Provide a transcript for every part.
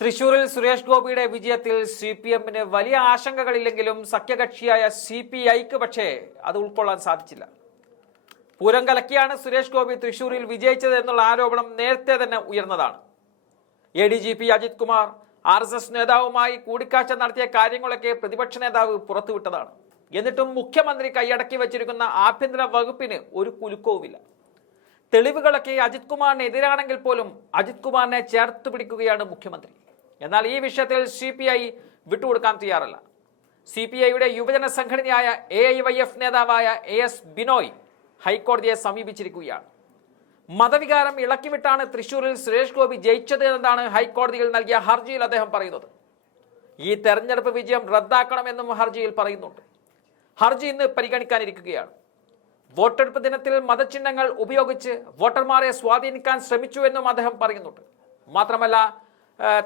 തൃശൂരിൽ സുരേഷ് ഗോപിയുടെ വിജയത്തിൽ CPM-ന് വലിയ ആശങ്കകളില്ലെങ്കിലും സഖ്യകക്ഷിയായ CPI-ക്ക് പക്ഷേ അത് ഉൾക്കൊള്ളാൻ സാധിച്ചില്ല. പൂരം കലക്കിയാണ് സുരേഷ് ഗോപി തൃശൂരിൽ വിജയിച്ചത് എന്നുള്ള ആരോപണം നേരത്തെ തന്നെ ഉയർന്നതാണ്. ADGP അജിത് കുമാർ RSS നേതാവുമായി കൂടിക്കാഴ്ച നടത്തിയ കാര്യങ്ങളൊക്കെ പ്രതിപക്ഷ നേതാവ് പുറത്തുവിട്ടതാണ്. എന്നിട്ടും മുഖ്യമന്ത്രി കൈയടക്കി വച്ചിരിക്കുന്ന ആഭ്യന്തര വകുപ്പിന് ഒരു കുലുക്കവുമില്ല. തെളിവുകളൊക്കെ അജിത് കുമാറിന് എതിരാണെങ്കിൽ പോലും അജിത് കുമാറിനെ ചേർത്ത് പിടിക്കുകയാണ് മുഖ്യമന്ത്രി. എന്നാൽ ഈ വിഷയത്തിൽ CPI വിട്ടുകൊടുക്കാൻ തയ്യാറല്ല. CPI-യുടെ യുവജന സംഘടനയായ AIYF നേതാവായ AS ബിനോയ് ഹൈക്കോടതിയെ സമീപിച്ചിരിക്കുകയാണ്. മതവികാരം ഇളക്കിവിട്ടാണ് തൃശൂരിൽ സുരേഷ് ഗോപി ജയിച്ചത് എന്നതാണ് ഹൈക്കോടതിയിൽ നൽകിയ ഹർജിയിൽ അദ്ദേഹം പറയുന്നത്. ഈ തെരഞ്ഞെടുപ്പ് വിജയം റദ്ദാക്കണമെന്നും ഹർജിയിൽ പറയുന്നുണ്ട്. ഹർജി ഇന്ന് പരിഗണിക്കാനിരിക്കുകയാണ്. വോട്ടെടുപ്പ് ദിനത്തിൽ മതചിഹ്നങ്ങൾ ഉപയോഗിച്ച് വോട്ടർമാരെ സ്വാധീനിക്കാൻ ശ്രമിച്ചുവെന്നും അദ്ദേഹം പറയുന്നുണ്ട്. മാത്രമല്ല,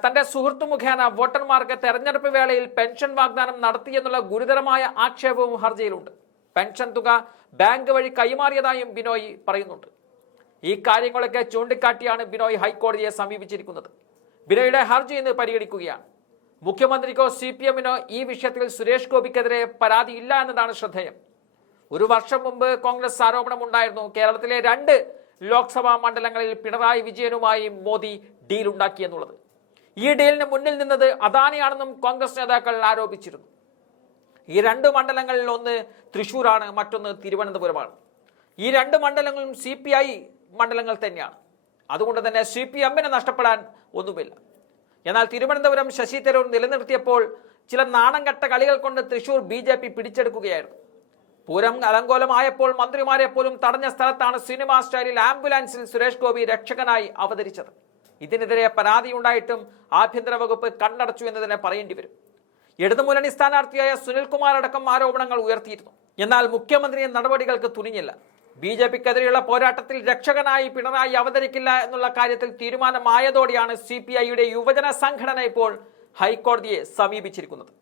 തന്റെ സുഹൃത്തു മുഖേന വോട്ടർമാർക്ക് തെരഞ്ഞെടുപ്പ് വേളയിൽ പെൻഷൻ വാഗ്ദാനം നടത്തിയെന്നുള്ള ഗുരുതരമായ ആക്ഷേപവും ഹർജിയിലുണ്ട്. പെൻഷൻ തുക ബാങ്ക് വഴി കൈമാറിയതായും ബിനോയ് പറയുന്നുണ്ട്. ഈ കാര്യങ്ങളൊക്കെ ചൂണ്ടിക്കാട്ടിയാണ് ബിനോയ് ഹൈക്കോടതിയെ സമീപിച്ചിരിക്കുന്നത്. ബിനോയുടെ ഹർജി ഇന്ന് പരിഗണിക്കുകയാണ്. മുഖ്യമന്ത്രിക്കോ CPM-നോ ഈ വിഷയത്തിൽ സുരേഷ് ഗോപിക്കെതിരെ പരാതിയില്ല എന്നതാണ് ശ്രദ്ധേയം. ഒരു വർഷം മുമ്പ് കോൺഗ്രസ് ആരോപണമുണ്ടായിരുന്നു കേരളത്തിലെ 2 ലോക്സഭാ മണ്ഡലങ്ങളിൽ പിണറായി വിജയനുമായി മോദി ഡീൽ ഉണ്ടാക്കിയെന്നുള്ളത്. ഈ ഡീലിന് മുന്നിൽ നിന്നത് അദാനിയാണെന്നും കോൺഗ്രസ് നേതാക്കൾ ആരോപിച്ചിരുന്നു. ഈ 2 മണ്ഡലങ്ങളിൽ ഒന്ന് തൃശൂരാണ്, മറ്റൊന്ന് തിരുവനന്തപുരമാണ്. ഈ 2 മണ്ഡലങ്ങളും CPI മണ്ഡലങ്ങൾ തന്നെയാണ്. അതുകൊണ്ട് തന്നെ CPM-ന് നഷ്ടപ്പെടാൻ ഒന്നുമില്ല. എന്നാൽ തിരുവനന്തപുരം ശശി തരൂർ നിലനിർത്തിയപ്പോൾ ചില നാണംകെട്ട കളികൾ കൊണ്ട് തൃശൂർ BJP പിടിച്ചെടുക്കുകയായിരുന്നു. പൂരം അലങ്കോലമായപ്പോൾ മന്ത്രിമാരെ പോലും തടഞ്ഞ സ്ഥലത്താണ് സിനിമാ സ്റ്റൈലിൽ ആംബുലൻസിൽ സുരേഷ് ഗോപി രക്ഷകനായി അവതരിച്ചത്. ഇതിനെതിരെ പരാതിയുണ്ടായിട്ടും ആഭ്യന്തര വകുപ്പ് കണ്ണടച്ചു എന്ന് തന്നെ പറയേണ്ടി വരും. ഇടതുമുന്നണി സ്ഥാനാർത്ഥിയായ സുനിൽകുമാർ അടക്കം ആരോപണങ്ങൾ ഉയർത്തിയിരുന്നു. എന്നാൽ മുഖ്യമന്ത്രി നടപടികൾക്ക് തുനിഞ്ഞില്ല. BJP-ക്കെതിരെയുള്ള പോരാട്ടത്തിൽ രക്ഷകനായി പിണറായി അവതരിക്കില്ല എന്നുള്ള കാര്യത്തിൽ തീരുമാനമായതോടെയാണ് CPI-യുടെ യുവജന സംഘടന ഇപ്പോൾ ഹൈക്കോടതിയെ സമീപിച്ചിരിക്കുന്നത്.